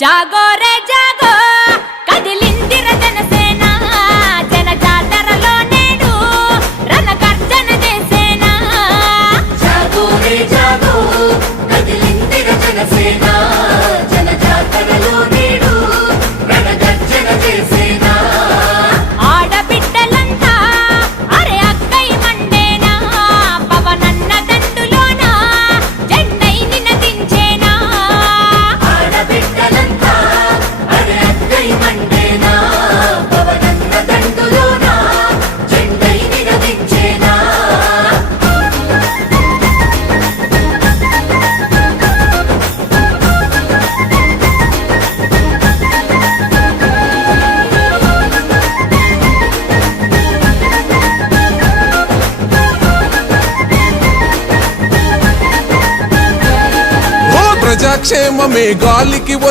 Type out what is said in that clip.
జాగో రే జాగో కదిలిందిర జనసేన జన జాతరలో నేడు రణగర్జన చేసేనా జాగో రే జాగో కదిలిందిర జనసేన జన జాతరలో నేడు రణగర్జన చేసేనా ఆడబిడ్డలంతా అరే అక్కై మండేనా పవనన్న దండులోన జెండై నినదించేనా ఆడబిడ్డలంతా అరే అక్కై మండేనా పవనన్న దండులోన జెండై నినదించేనా ప్రజాక్షేమమే గాలికి